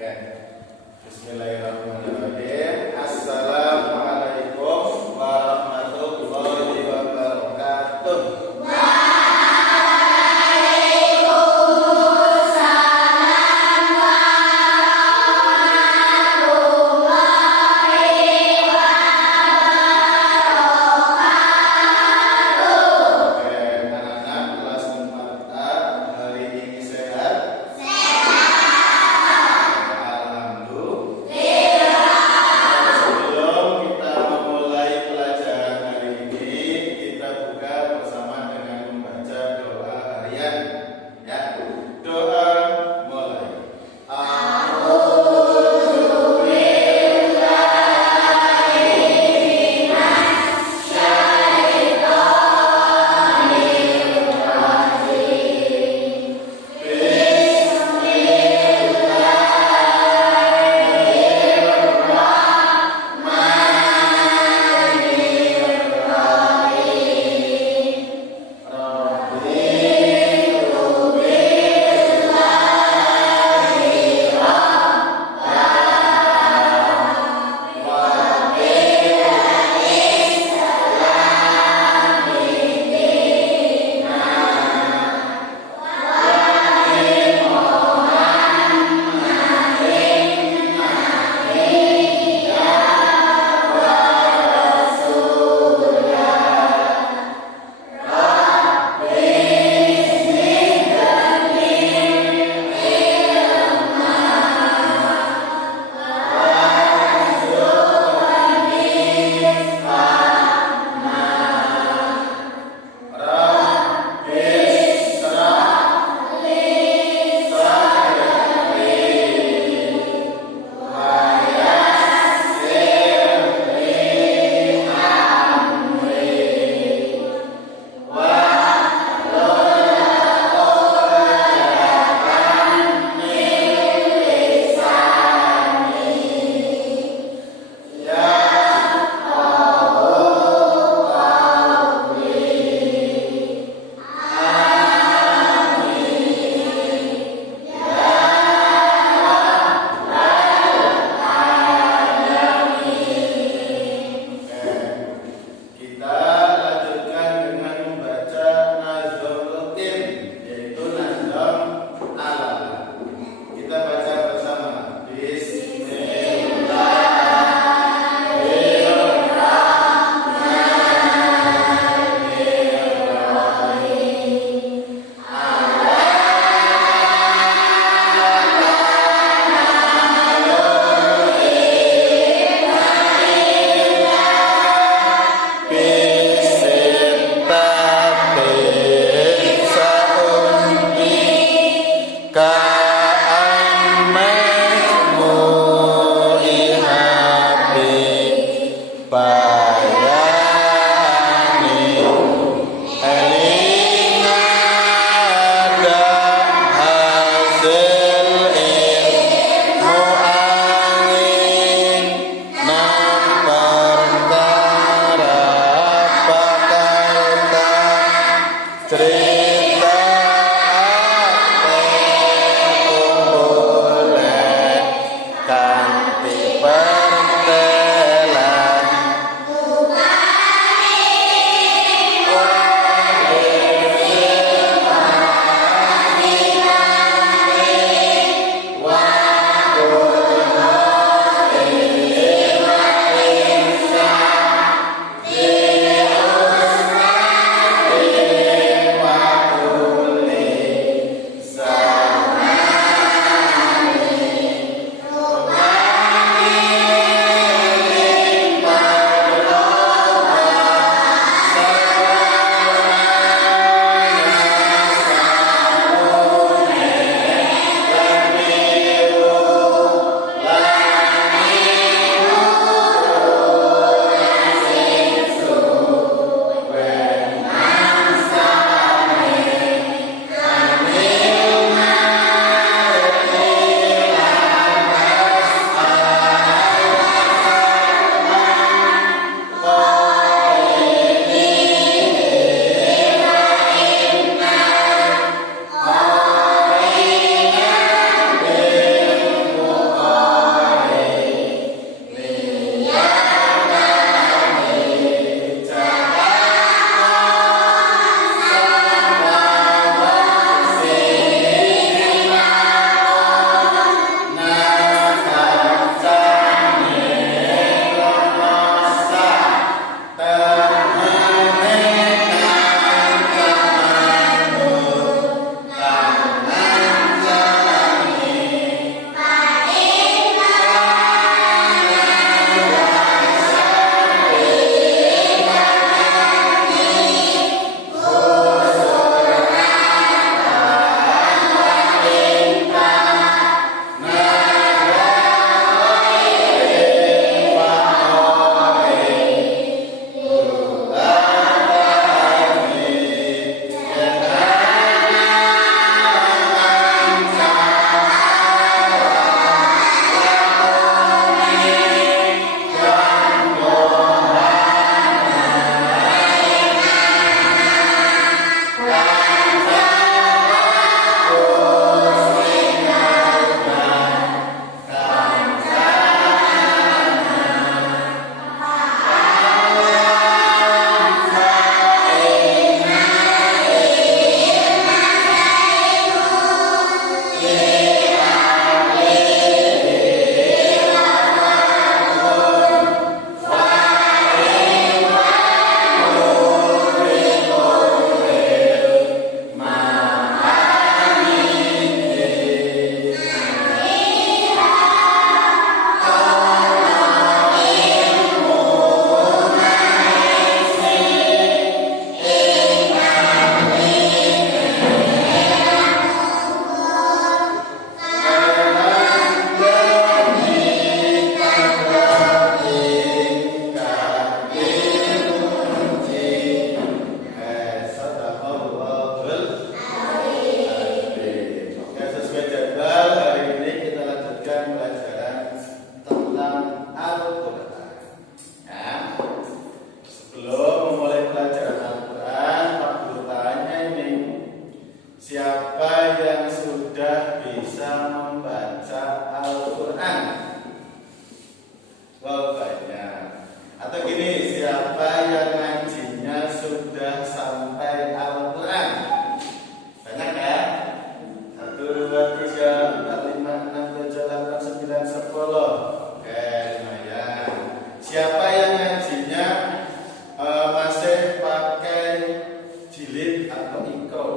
Ya. Bismillahirrahmanirrahim. Assalamualaikum warahmatullahi wabarakatuh. Alhamdulillah. Oke, lumayan. Siapa yang ngajinya masih pakai jilid atau ikro?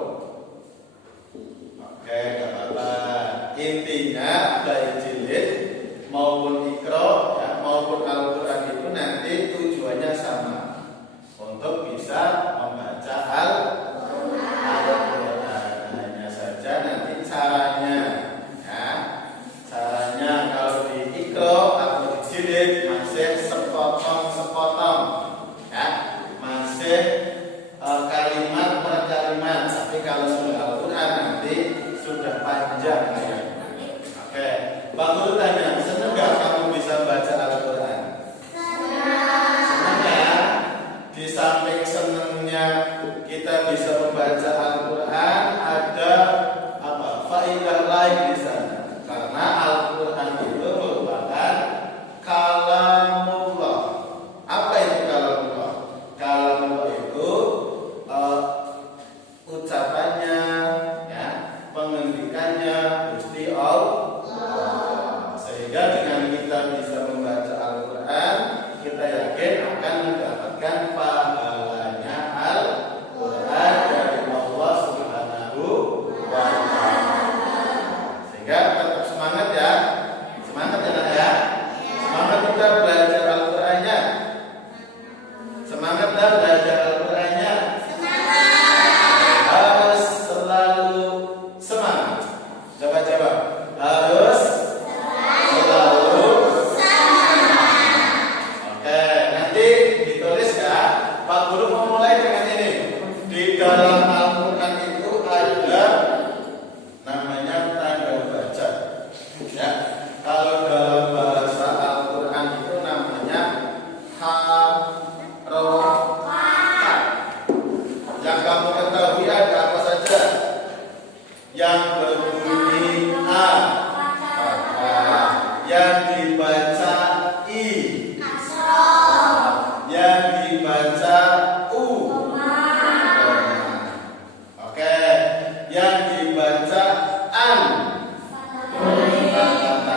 Oke, gak apa-apa. Intinya baik jilid maupun ikro ya, maupun Al-Quran itu nanti tujuannya sama, untuk bisa membaca Al-Quran. Hanya saja nanti caranya ya. Caranya kalau di ikro atau di jilid masih sepotong-sepotong ya, masih kalimat per kalimat. Tapi kalau sudah Al-Quran nanti sudah panjang ayatnya. Oke, Bang Guru tanya, senang gak kamu bisa baca Al-Quran? Senang ya? Di samping senangnya kita bisa membaca Al-Quran, ada apa? Faedah lain di sana. Karena Al-Quran itu merupakan kalamullah. Apa itu kalamullah? Kalamullah itu ucapannya, ya, pengendikannya Gusti Allah. Sehingga dengan kita bisa membaca Al-Quran, kita yakin akan mendapatkan pahalanya Al-Quran dari Allah Subhanahu wa Ta'ala. Sehingga tetap semangat ya. Semangat ya nak ya. Semangat kita belajar Al-Qurannya. Semangat dah belajar Al-Qurannya. Harus selalu semangat. Coba harus selalu semangat. Oke, nanti ditulis ya. Pak Guru mau mulai dengan ini. Di dalam Al-Quran itu ada namanya tanda baca. Ya, kalau dalam bahasa Al-Quran itu namanya harokat. Yang kamu ketahui ada apa saja? Yang berbunyi A, fathah. Yang dibaca I, yang dibaca U, oke. Yang dibaca An, kata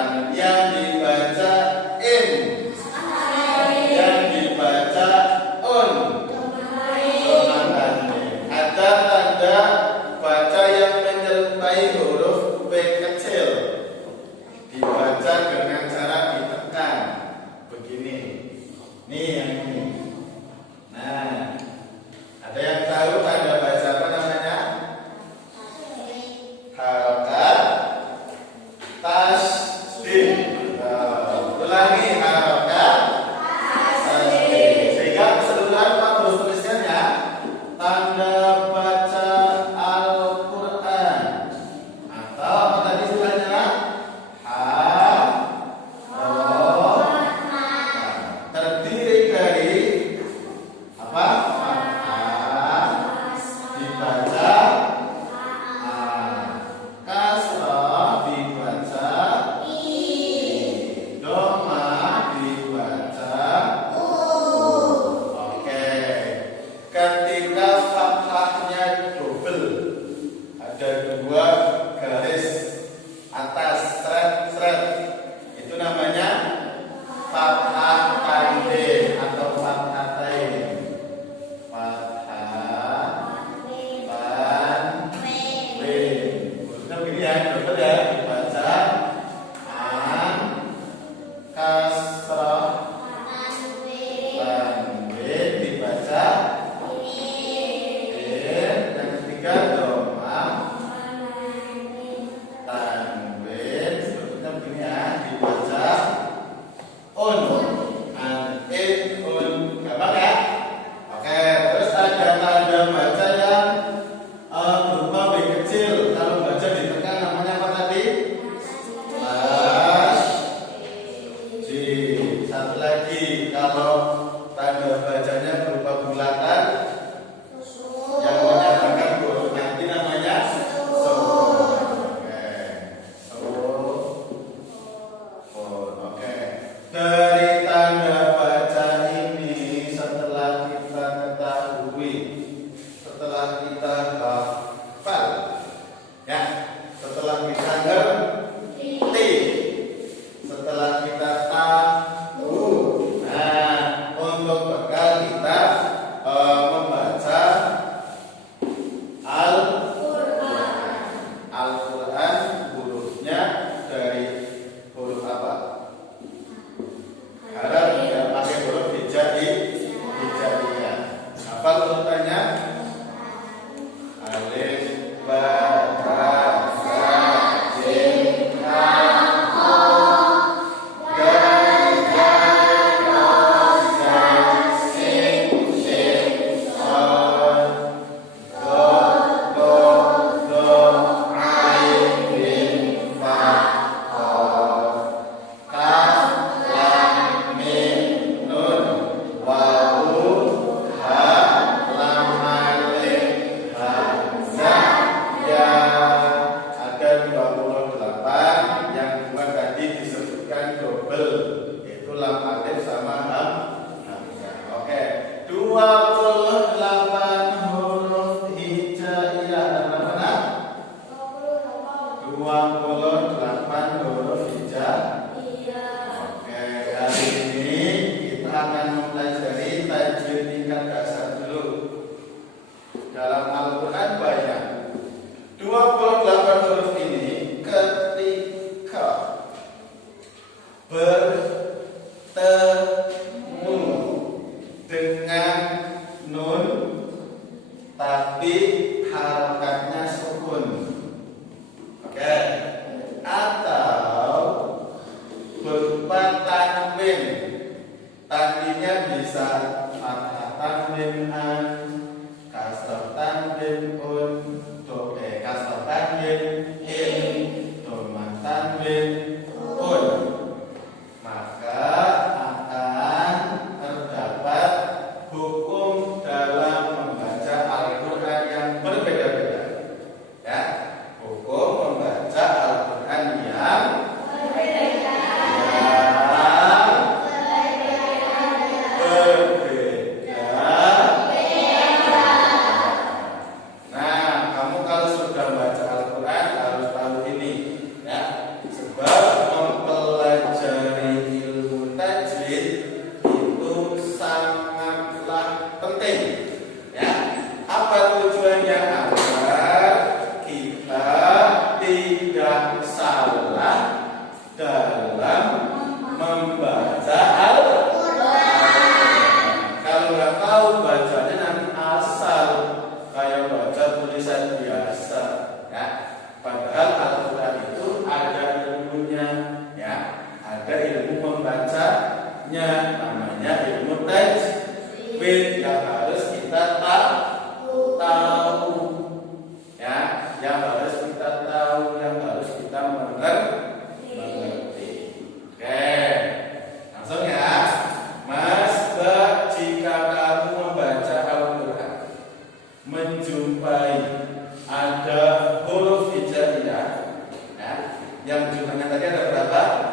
tadi ada berapa?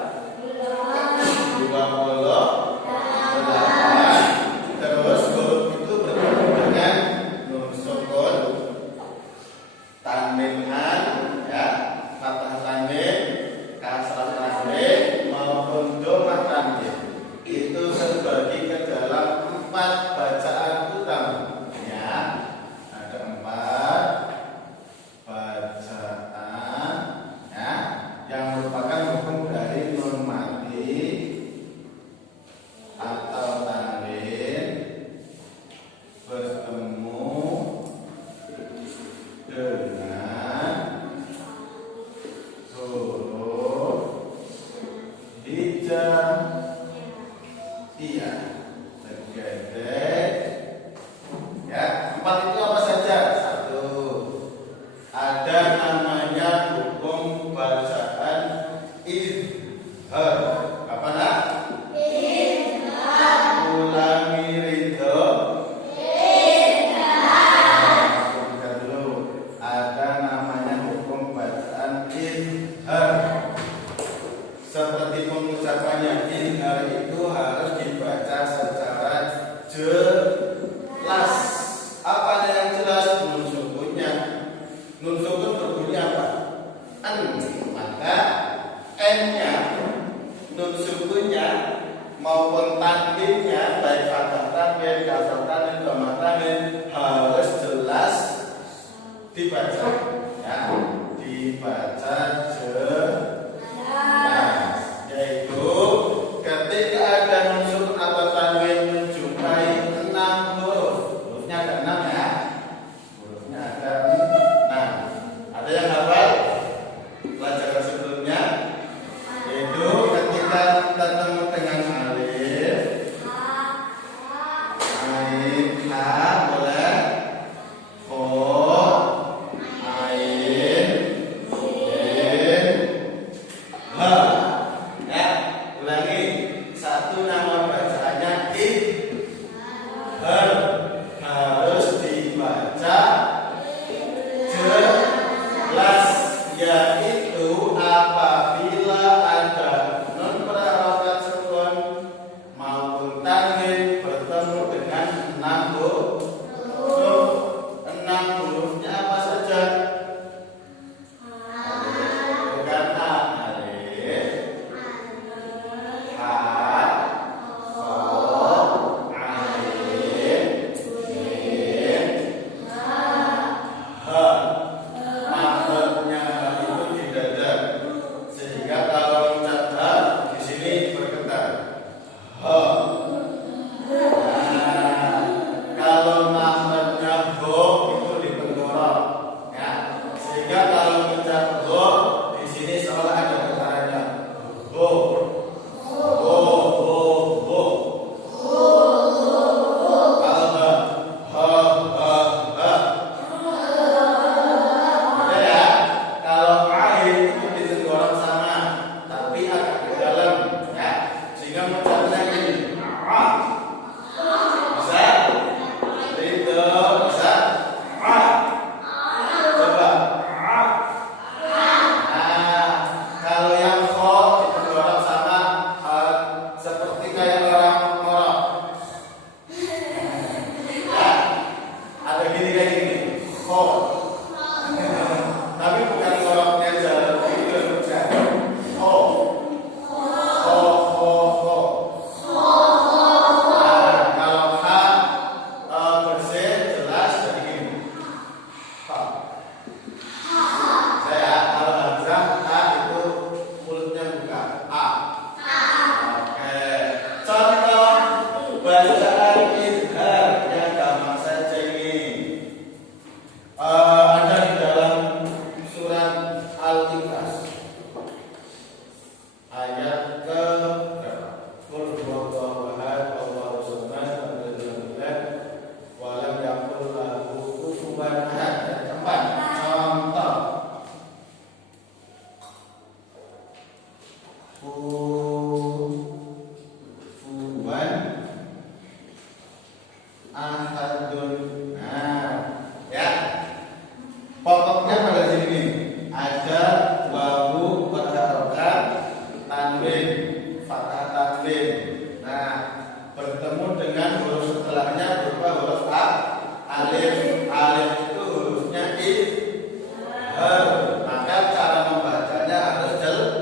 28. Terus huruf itu bertemu dengan nun sukun, tanwin an, ya, fathah tanwin, kasrah tanwin maupun dhammah tanwin. Itu terbagi ke dalam 4 bacaan utama. Ya, ada 4 bacaan, ya, yang merupakan hukum dari nun mati atau tanwin bertemu dengan huruf hijau. Iya, tergedek. Ya, 4 itu apa saja? 1. Ada namanya hukum bacaan izhar. Apa nak? Ulangi ridho. Bukan dulu. Ada namanya hukum bacaan izhar. Seperti pengucapannya, izhar itu harus dibaca secara jelas. Apa yang jelas? Nun sukunnya. Nun sukun berbunyi apa? An. Maka n-nya, nun sukunnya maupun tanwinnya, baik fathah tanwin, kasrah tanwin, dhammah tanwin, harus jelas dibaca. Ya, dibaca jelas. Yaitu ketika ada nun sukun atau tanwin menjumpai 6 huruf. Hurufnya ada 6 ya. Hurufnya ada 6. Ada yang hafal pelajaran sebelumnya? Yaitu ketika ketemu dengan alif, ha, boleh, ko, ain, yin, ha. Ya, ulangi. 1 nama bacaannya izhar, harus dibaca jelas, yaitu apabila ada nun prarokat sukun maupun tanwin bertemu dengan 6 huruf. 6 hurufnya apa saja? Bukan a, alif, ha, ko, ain, yin, ha. Makhrajnya itu di dada, sehingga kalau ucap ha di sini bergetar. Ha. Nah, kalau makhrajnya ho itu di tenggorok, ya. Sehingga kalau ucap ho di sini seolah ada getarannya. Ho. Ho, ho, ho. Kalau ha, ha, ha, ha. Ada ya? Kalau ain itu di tenggorok sama, tapi agak ke dalam, ya. Sehingga mengucapnya gini. A. Bisa? Ridho, bisa? A. Coba. A. Nah, kalau yang kho di tenggorok sama, seperti kayak orang ngorok. Ya, ada gini kayak gini. Kho. Tapi bukan ngoroknya jalan itu, bukan. Ho. Ho, ho, ho. Nah, kalau ha bersih, jelas jadi gini. Ha. Saya kalau hamzah ha itu mulutnya buka. A. Oke. Contoh bacaan izhar yang gampang saja ini. Ada di dalam surat Al-Ikhlas ayat ke berapa? Qul huwallahu ahad, Allahus samad, lam yalid wa lam yakul lahu kufuwan ahad. Yang keempat, contoh kufuwan ahadun. Nah, ya. Pokoknya pada sini ada wawu berharokat dengan huruf setelahnya berupa huruf A, alif. Alif itu hurufnya izhar. Maka cara membacanya harus jelas.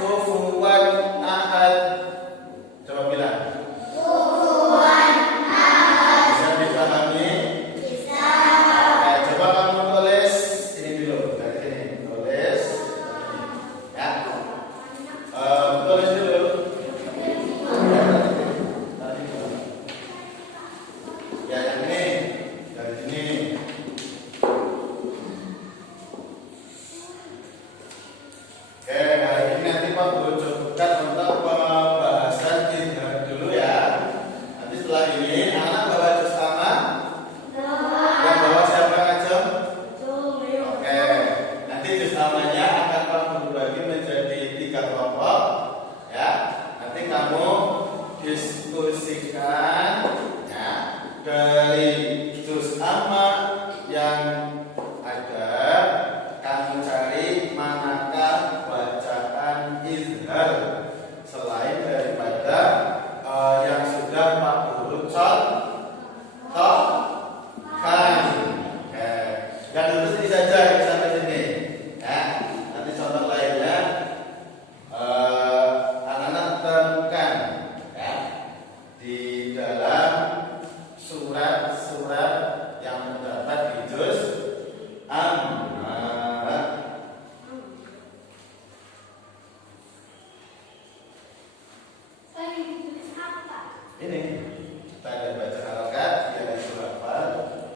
Kufuwan ahad. Coba bilang. Kufuwan ahad. Bisa dipahami? Bisa. Nah, coba kamu tulis ini dulu dari sini. Tulis. Ya. Tulis dulu. Ya, yang ini dari sini. Oke, hari ini nanti Pak Guru cukupkan untuk pembahasan izhar dulu ya. Nanti setelah ini anak bawa juz sama. Yang bawa siapa Kajeng? Oke, nanti juz samanya akan Pak Guru bagi menjadi 3 kelompok. Ya, nanti kamu diskusikan ya dari juz amma yang ada, kamu cari manakah bacaan izhar selain daripada yang sudah Pak Guru contohkan. Oke, yang dulu ini saja yang sampai sini. Ya, nanti contoh lainnya anak-anak temukan ya di dalam surat-surat yang terdapat di juz amma. Saya ingin tulis apa? Ini